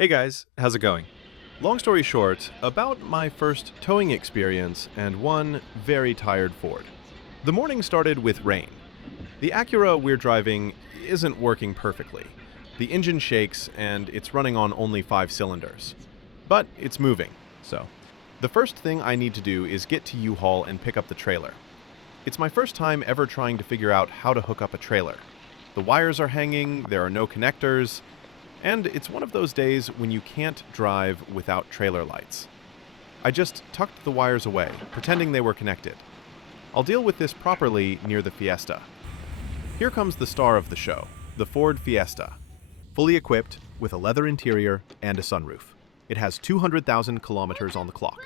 Hey guys, how's it going? Long story short, about my first towing experience and one very tired Ford. The morning started with rain. The Acura we're driving isn't working perfectly. The engine shakes and it's running on only 5 cylinders. But it's moving, so. The first thing I need to do is get to U-Haul and pick up the trailer. It's my first time ever trying to figure out how to hook up a trailer. The wires are hanging, there are no connectors, and it's one of those days when you can't drive without trailer lights. I just tucked the wires away, pretending they were connected. I'll deal with this properly near the Fiesta. Here comes the star of the show, the Ford Fiesta. Fully equipped with a leather interior and a sunroof. It has 200,000 kilometers on the clock.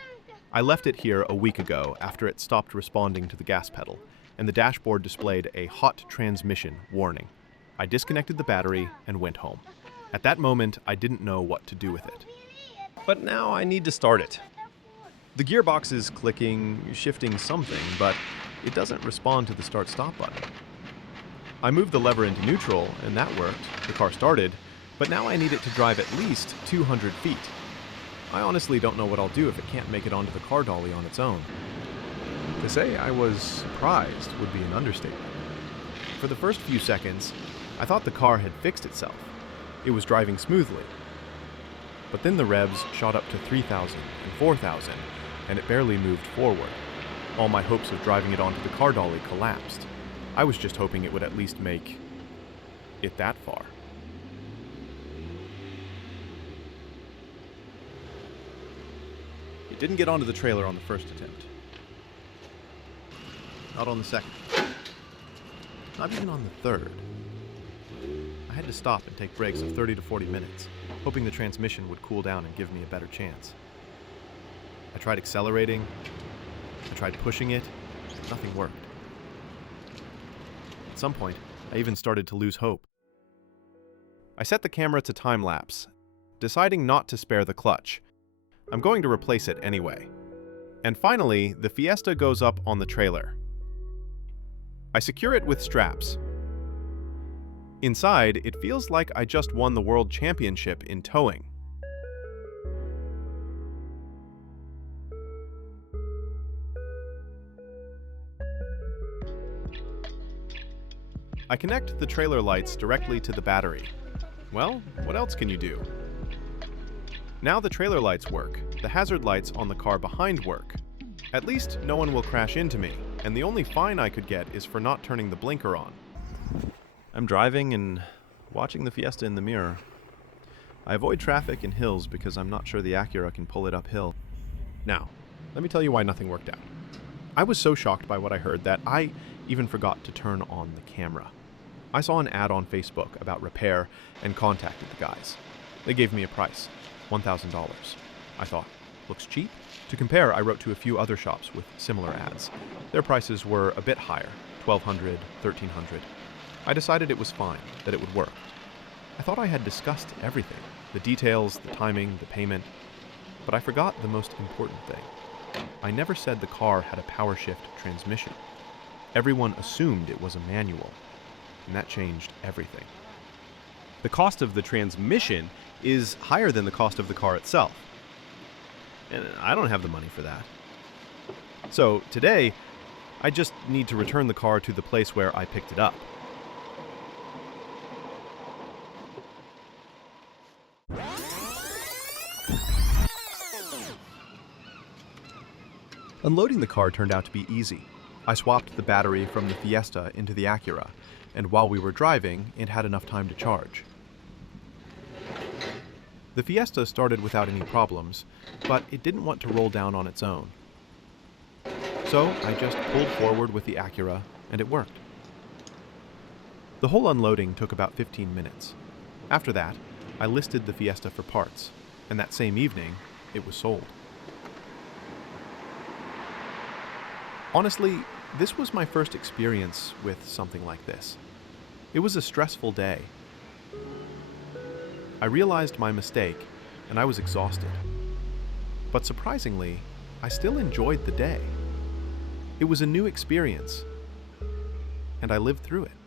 I left it here a week ago after it stopped responding to the gas pedal, and the dashboard displayed a hot transmission warning. I disconnected the battery and went home. At that moment, I didn't know what to do with it. But now I need to start it. The gearbox is clicking, shifting something, but it doesn't respond to the start-stop button. I moved the lever into neutral, and that worked. The car started, but now I need it to drive at least 200 feet. I honestly don't know what I'll do if it can't make it onto the car dolly on its own. To say I was surprised would be an understatement. For the first few seconds, I thought the car had fixed itself. It was driving smoothly. But then the revs shot up to 3,000 and 4,000, and it barely moved forward. All my hopes of driving it onto the car dolly collapsed. I was just hoping it would at least make it that far. It didn't get onto the trailer on the first attempt. Not on the second. Not even on the third. I had to stop and take breaks of 30 to 40 minutes, hoping the transmission would cool down and give me a better chance. I tried accelerating, I tried pushing it, nothing worked. At some point, I even started to lose hope. I set the camera to time-lapse, deciding not to spare the clutch. I'm going to replace it anyway. And finally, the Fiesta goes up on the trailer. I secure it with straps. Inside, it feels like I just won the world championship in towing. I connect the trailer lights directly to the battery. Well, what else can you do? Now the trailer lights work. The hazard lights on the car behind work. At least no one will crash into me, and the only fine I could get is for not turning the blinker on. I'm driving and watching the Fiesta in the mirror. I avoid traffic and hills because I'm not sure the Acura can pull it uphill. Now, let me tell you why nothing worked out. I was so shocked by what I heard that I even forgot to turn on the camera. I saw an ad on Facebook about repair and contacted the guys. They gave me a price, $1,000. I thought, looks cheap? To compare, I wrote to a few other shops with similar ads. Their prices were a bit higher, $1,200, $1,300. I decided it was fine, that it would work. I thought I had discussed everything, the details, the timing, the payment, but I forgot the most important thing. I never said the car had a PowerShift transmission. Everyone assumed it was a manual, and that changed everything. The cost of the transmission is higher than the cost of the car itself, and I don't have the money for that. So today, I just need to return the car to the place where I picked it up. Unloading the car turned out to be easy. I swapped the battery from the Fiesta into the Acura, and while we were driving, it had enough time to charge. The Fiesta started without any problems, but it didn't want to roll down on its own. So I just pulled forward with the Acura, and it worked. The whole unloading took about 15 minutes. After that, I listed the Fiesta for parts, and that same evening, it was sold. Honestly, this was my first experience with something like this. It was a stressful day. I realized my mistake, and I was exhausted. But surprisingly, I still enjoyed the day. It was a new experience, and I lived through it.